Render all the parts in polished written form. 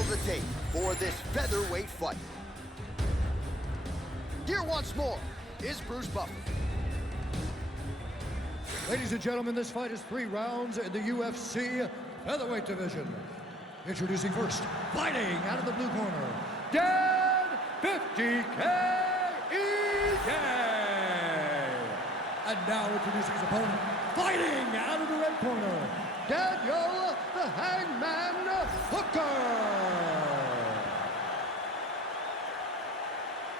settle the date for this featherweight fight. Here once more is Bruce Buffer. Ladies and gentlemen, this fight is 3 rounds in the UFC featherweight division. Introducing first, fighting out of the blue corner, Dan 50K EJ. And now introducing his opponent, fighting out of the red corner, Daniel the Hangman Hooker.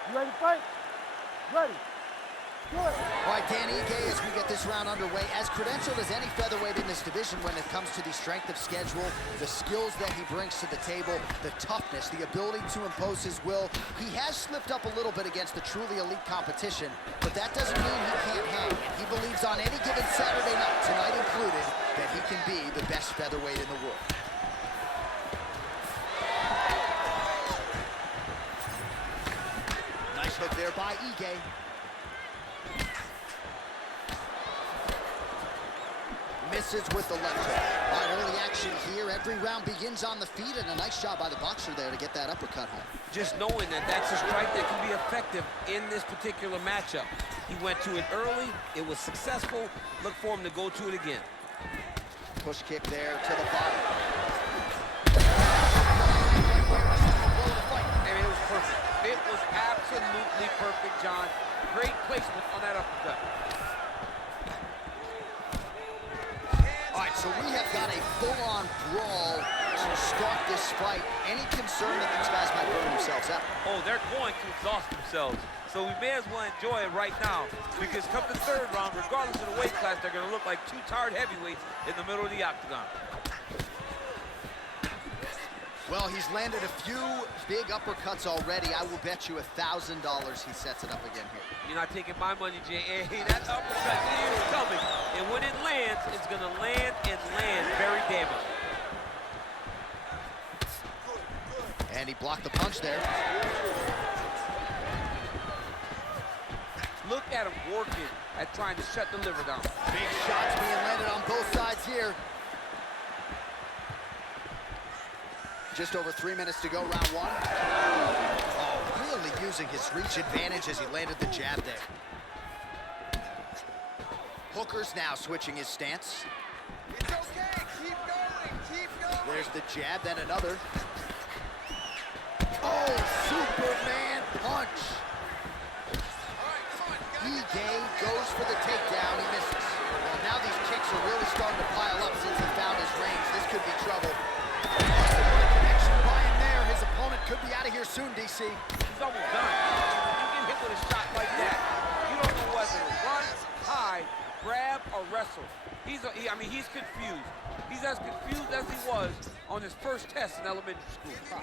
You ready to fight? Ready. All right, Dan EJ, as we get this round underway, as credentialed as any featherweight in this division when it comes to the strength of schedule, the skills that he brings to the table, the toughness, the ability to impose his will, he has slipped up a little bit against the truly elite competition, but that doesn't mean he can't hang. And he believes on any given Saturday night, tonight included, that he can be the best featherweight in the world. Nice hook there by EJ. Misses with the left hook. All right, early action here. Every round begins on the feet, and a nice job by the boxer there to get that uppercut home. Just knowing that that's a strike that can be effective in this particular matchup. He went to it early. It was successful. Look for him to go to it again. Push kick there to the body. I mean, it was perfect. It was absolutely perfect, John. Great placement on that uppercut. All right, so we have got a full-on brawl to start this fight. Any concern that these guys might burn themselves out? Oh, they're going to exhaust themselves. So we may as well enjoy it right now, because come the third round, regardless of the weight class, they're going to look like 2 tired heavyweights in the middle of the octagon. Well, he's landed a few big uppercuts already. I will bet you $1,000 he sets it up again here. You're not taking my money, Jay. Hey, that uppercut is coming. And when it lands, it's going to land and land very damaging. And he blocked the punch there. Look at him working at trying to shut the liver down. Big shots being landed on both sides here. Just over 3 minutes to go, round 1. Oh, really using his reach advantage as he landed the jab there. Hooker's now switching his stance. It's okay. Keep going. Keep going. There's the jab, then another. Oh, Superman punch. EJ goes for the takedown. He misses. Well, now these kicks are really starting to pile up since he found his range. This could be trouble. His opponent could be out of here soon, DC. He's almost done. You get hit with a shot like that, you don't know whether to run, hide, grab, or wrestle. He's confused. He's as confused as he was on his first test in elementary school.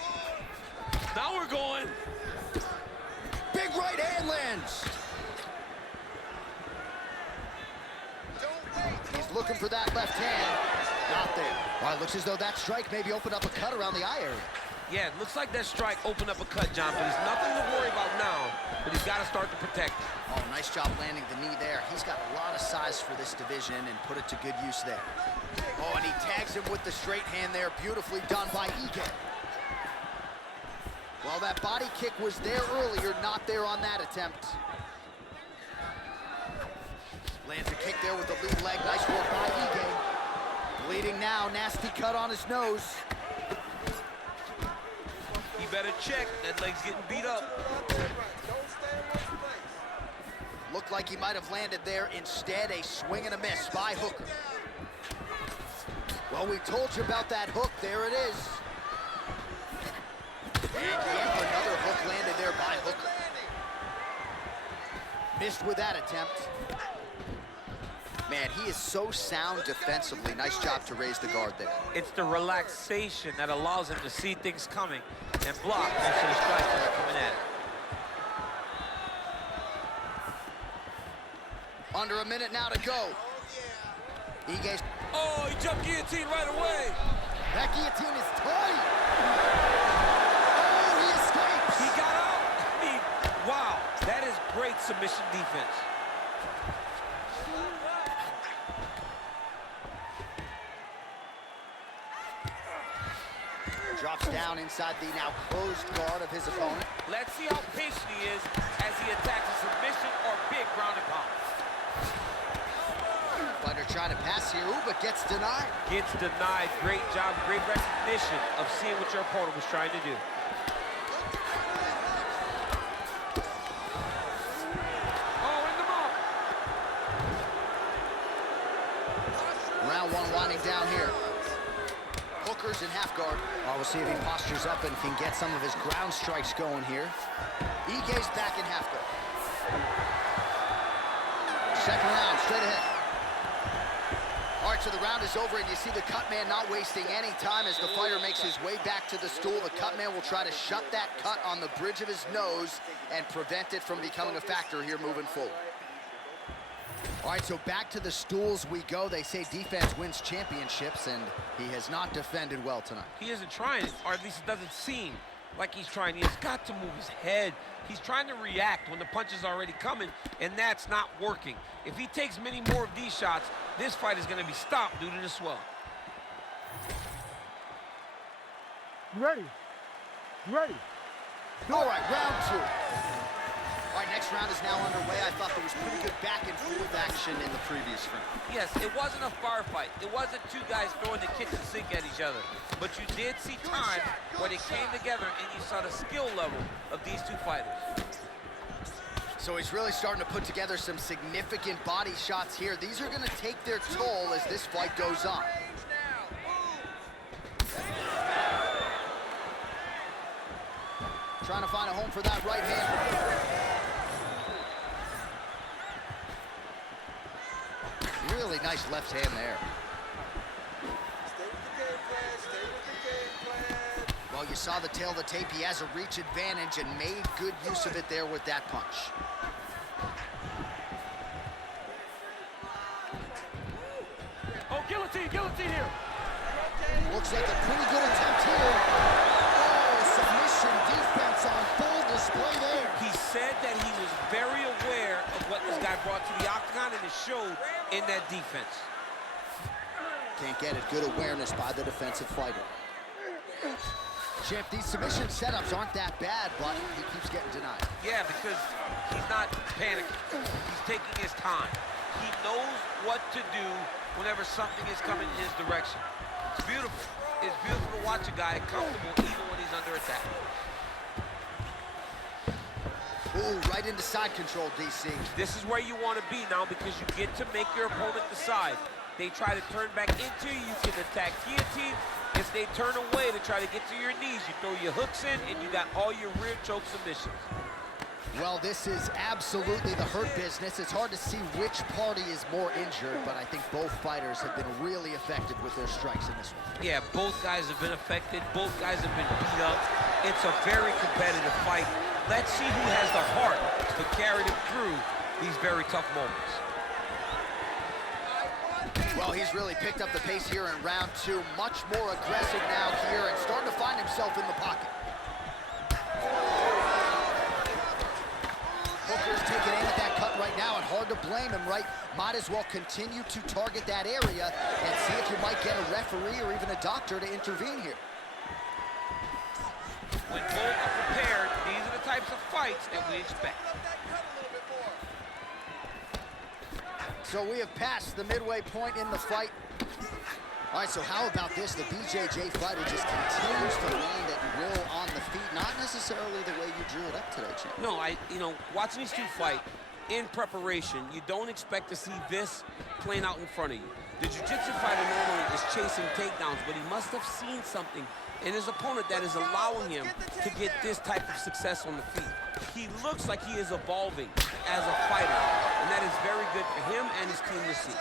Now we're going. Big right hand lands. He's looking for that left hand. Not there. All right, looks as though that strike maybe opened up a cut around the eye area. Yeah, it looks like that strike opened up a cut, John, but there's nothing to worry about now, but he's got to start to protect it. Oh, nice job landing the knee there. He's got a lot of size for this division and put it to good use there. Oh, and he tags him with the straight hand there. Beautifully done by EJ. Well, that body kick was there earlier, not there on that attempt. Lands a kick there with the lead leg. Nice work by EJ. Bleeding now, nasty cut on his nose. You better check, that leg's getting beat up. Looked like he might have landed there. Instead, a swing and a miss by Hooker. Well, we told you about that hook. There it is. And yet another hook landed there by Hooker. Missed with that attempt. Man, he is so sound defensively. Nice job to raise the guard there. It's the relaxation that allows him to see things coming and block most of the strikes that are coming at him. Under a minute now to go. EJ's... Oh, he jumped guillotine right away. That guillotine is tight. Oh, he escapes. He got out. I mean, wow, that is great submission defense. Drop drops down inside the now closed guard of his opponent. Let's see how patient he is as he attacks a submission or big ground and pound. Fighter trying to pass here, ooh, but gets denied. Gets denied. Great job, great recognition of seeing what your opponent was trying to do. Round one winding down here. Hooker's in half guard. We'll see if he postures up and can get some of his ground strikes going here. IGE's back in half guard. Second round, straight ahead. All right, so the round is over, and you see the cut man not wasting any time as the fighter makes his way back to the stool. The cut man will try to shut that cut on the bridge of his nose and prevent it from becoming a factor here moving forward. All right, so back to the stools we go. They say defense wins championships, and he has not defended well tonight. He isn't trying, or at least it doesn't seem like he's trying. He's got to move his head. He's trying to react when the punch is already coming, and that's not working. If he takes many more of these shots, this fight is going to be stopped due to the swell. You ready? You ready? All right, round two. All right, next round is now underway. I thought there was pretty good back and forth action in the previous round. Yes, it wasn't a firefight. It wasn't two guys throwing the kitchen sink at each other. But you did see times when it came together and you saw the skill level of these two fighters. So he's really starting to put together some significant body shots here. These are going to take their toll as this fight goes on. Trying to find a home for that right hand. Really nice left hand there. Stay with the game plan. Stay with the game plan. Well, you saw the tail of the tape. He has a reach advantage and made good use of it there with that punch. Oh, guillotine, guillotine here. Looks like a pretty good attempt here. Oh, submission defense on full display there. He said that he was very aware of what this guy brought to the octagon, and it showed in that defense. Can't get it. Good awareness by the defensive fighter. Champ, these submission setups aren't that bad, but he keeps getting denied. Yeah, because he's not panicking. He's taking his time. He knows what to do whenever something is coming in his direction. It's beautiful. It's beautiful to watch a guy comfortable even when he's under attack. Ooh, right into side control, DC. This is where you want to be now because you get to make your opponent decide. They try to turn back into you, you can attack guillotine. If they turn away to try to get to your knees, you throw your hooks in and you got all your rear choke submissions. Well, this is absolutely the hurt business. It's hard to see which party is more injured, but I think both fighters have been really effective with their strikes in this one. Yeah, both guys have been affected. Both guys have been beat up. It's a very competitive fight. Let's see who has the heart to carry them through these very tough moments. Well, he's really picked up the pace here in round two. Much more aggressive now here and starting to find himself in the pocket. Hooker's taking aim at that cut right now, and hard to blame him, right? Might as well continue to target that area and see if you might get a referee or even a doctor to intervene here. When both are prepared, these are the types of fights that we expect. So we have passed the midway point in the fight. All right, so how about this? The BJJ fighter just continues to land at will on the feet. Not necessarily the way you drew it up today, champ. No, watching these two fight in preparation, you don't expect to see this playing out in front of you. The jiu-jitsu fighter normally is chasing takedowns, but he must have seen something in his opponent that is allowing him to get this type of success on the feet. He looks like he is evolving as a fighter, and that is very good for him and his team to see.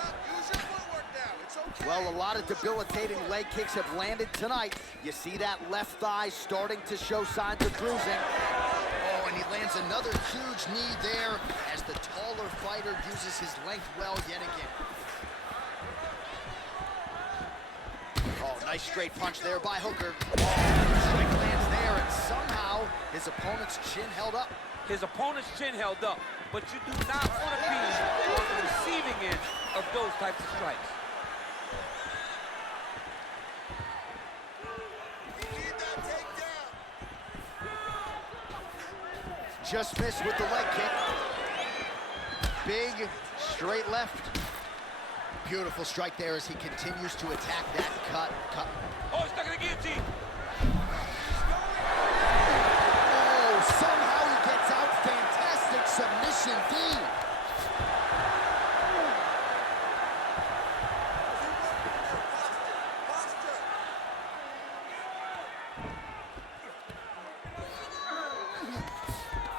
Well, a lot of debilitating leg kicks have landed tonight. You see that left thigh starting to show signs of bruising. Oh, and he lands another huge knee there as the taller fighter uses his length well yet again. Oh, nice straight punch there by Hooker. Oh, strike lands there, and somehow his opponent's chin held up. His opponent's chin held up, but you do not want to be on the receiving end of those types of strikes. Keep that Just missed with the leg kick. Big, straight left. Beautiful strike there as he continues to attack that cut. Oh, he's stuck in the guillotine. Oh, somehow he gets out. Fantastic submission D.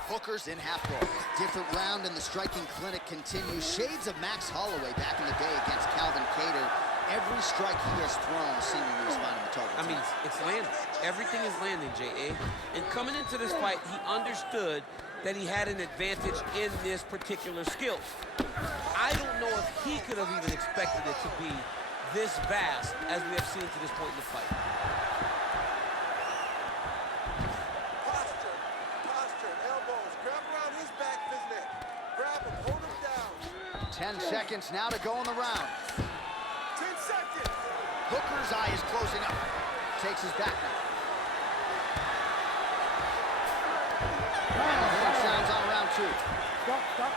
Hookers in half guard. Different round in the striking clinic continues. Shades of Max Holloway back in the day against Calvin Kattar. Every strike he has thrown seemingly is finding the target. I mean, it's landing. Everything is landing, J.A. And coming into this fight, he understood that he had an advantage in this particular skill. I don't know if he could have even expected it to be this vast as we have seen to this point in the fight. Posture, elbows, grab around his back of his neck. Grab him, hold him down. 10 seconds now to go in the round. 10 seconds. Hooker's eye is closing up. Takes his back now. And the horn sounds on round 2. Stop.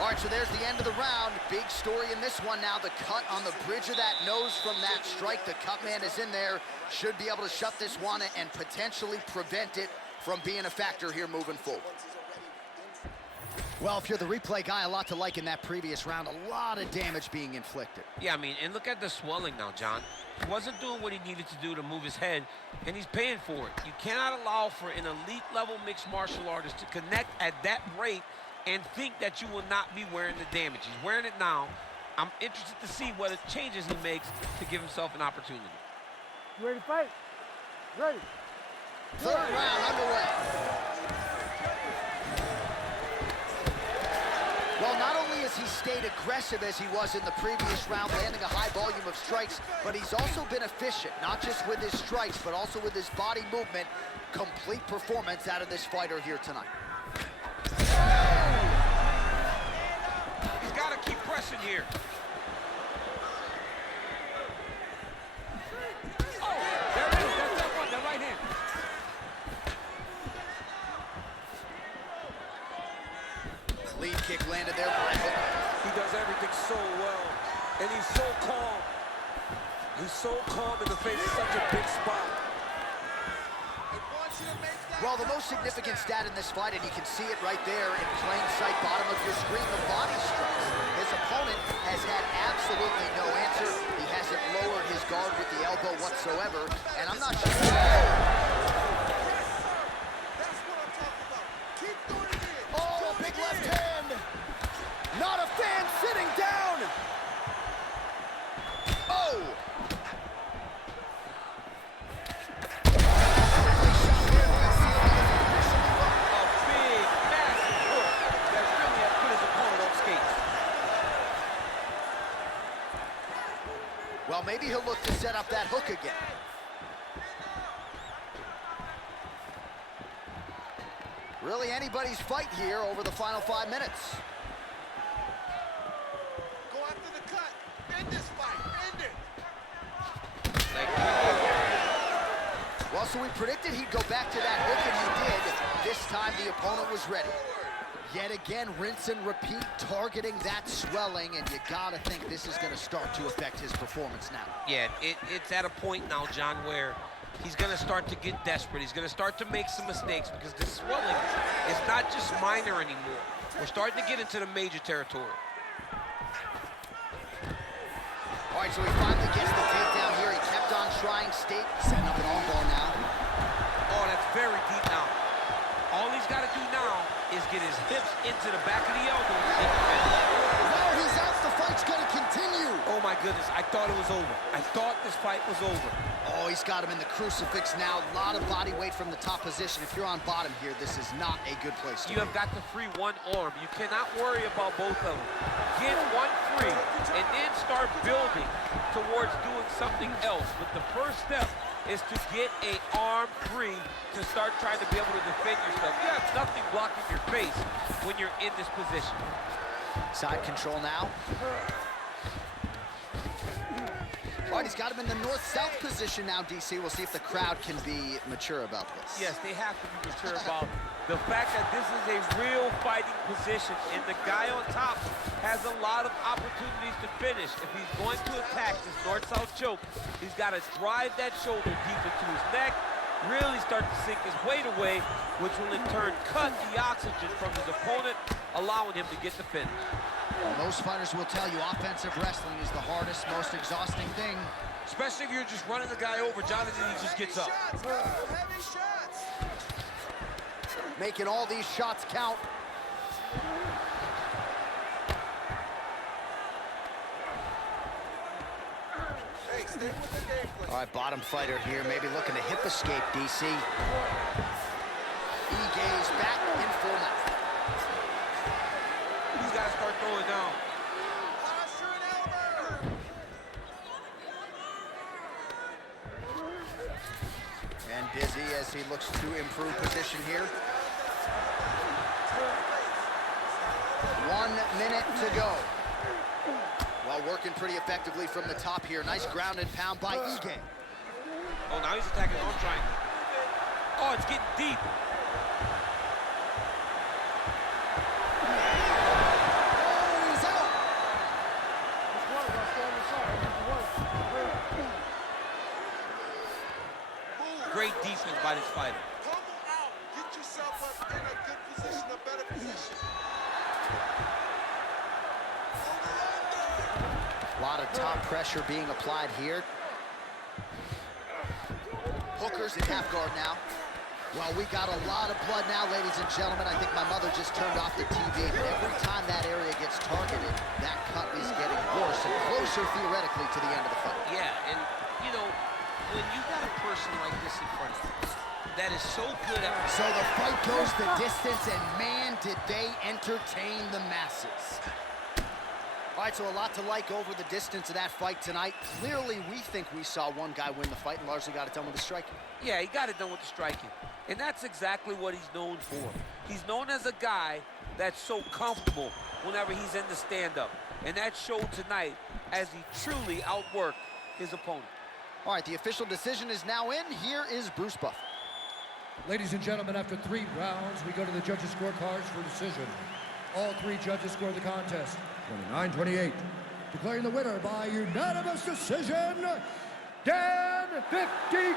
All right, so there's the end of the round. Big story in this one now. The cut on the bridge of that nose from that strike. The cut man is in there. Should be able to shut this one and potentially prevent it from being a factor here moving forward. Well, if you're the replay guy, a lot to like in that previous round. A lot of damage being inflicted. Yeah, I mean, and look at the swelling now, John. He wasn't doing what he needed to do to move his head, and he's paying for it. You cannot allow for an elite-level mixed martial artist to connect at that rate and think that you will not be wearing the damage. He's wearing it now. I'm interested to see what changes he makes to give himself an opportunity. You ready to fight? Ready. Third round underway. Well, not only has he stayed aggressive as he was in the previous round, landing a high volume of strikes, but he's also been efficient, not just with his strikes, but also with his body movement. Complete performance out of this fighter here tonight. He's got to keep pressing here. Oh, there it is. That's that one, the right hand. Lead kick landed there by Hooker. He does everything so well, and he's so calm. He's so calm in the face of such a big spot. Well, the most significant stat in this fight, and you can see it right there in plain sight, bottom of your screen, the body strikes. His opponent has had absolutely no answer. He hasn't lowered his guard with the elbow whatsoever, and I'm not sure. That's what I'm talking about. Keep doing it in. Oh, a big left hand. Not a fan sitting down. Oh. Well, maybe he'll look to set up that hook again. Really anybody's fight here over the final 5 minutes. Go after the cut. End this fight. End it. Well, so we predicted he'd go back to that hook, and he did. This time the opponent was ready. Yet again, rinse and repeat, targeting that swelling, and you gotta think this is gonna start to affect his performance now. Yeah, it's at a point now, John, where he's gonna start to get desperate. He's gonna start to make some mistakes because the swelling is not just minor anymore. We're starting to get into the major territory. All right, so he finally gets the takedown here. He kept on trying, setting up an armbar now. Oh, that's very deep now. All he's got to do now is get his hips into the back of the elbow. Now he's out. The fight's going to continue. Oh, my goodness. I thought it was over. I thought this fight was over. Oh, he's got him in the crucifix now. A lot of body weight from the top position. If you're on bottom here, this is not a good place to be. You have got to free one arm. You cannot worry about both of them. Get one free and then start building towards doing something else. But the first step is to get an arm free to start trying to be able to defend yourself. You have nothing blocking your face when you're in this position. Side control now. All right, he's got him in the north-south position now, DC. We'll see if the crowd can be mature about this. Yes, they have to be mature about the fact that this is a real fighting position, and the guy on top has a lot of opportunities to finish. If he's going to attack this north-south choke, he's got to drive that shoulder deep into his neck, really start to sink his weight away, which will in turn cut the oxygen from his opponent, allowing him to get the finish. Well, most fighters will tell you offensive wrestling is the hardest, most exhausting thing. Especially if you're just running the guy over, Jonathan, he just gets up. Heavy shots. Making all these shots count. Hey, stay with the game plan. All right, bottom fighter here, maybe looking to hip escape, DC. IGE's back in full mount. He's got to start throwing down. Posture and elbow. And dizzy as he looks to improve position here. 1 minute to go. Well, working pretty effectively from the top here. Nice ground and pound by IGE. Oh, now he's attacking his own triangle. Oh, it's getting deep. Great defense by this fighter. Pummel out. Get yourself up in a good position, a better position. A lot of top pressure being applied here. Hookers in half guard now. Well, we got a lot of blood now, ladies and gentlemen. I think my mother just turned off the TV, but every time that area gets targeted, that cut is getting worse and closer theoretically to the end of the fight. Yeah, and you know, when you got a person like this in front of you that is so good at... So the fight goes the distance, and man, did they entertain the masses. All right, so a lot to like over the distance of that fight tonight. Clearly, we think we saw one guy win the fight and largely got it done with the striking. Yeah, he got it done with the striking. And that's exactly what he's known for. He's known as a guy that's so comfortable whenever he's in the stand-up. And that showed tonight as he truly outworked his opponent. All right, the official decision is now in. Here is Bruce Buffer. Ladies and gentlemen, after 3 rounds, we go to the judges' scorecards for decision. All 3 judges scored the contest 29-28. Declaring the winner by unanimous decision, Dan 50K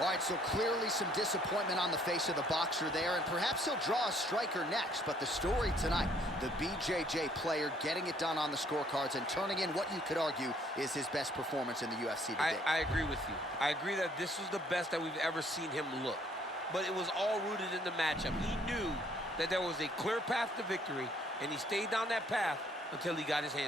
All right, so clearly some disappointment on the face of the boxer there, and perhaps he'll draw a striker next. But the story tonight, the BJJ player getting it done on the scorecards and turning in what you could argue is his best performance in the UFC today. I agree with you. I agree that this was the best that we've ever seen him look. But it was all rooted in the matchup. He knew that there was a clear path to victory, and he stayed down that path until he got his hands.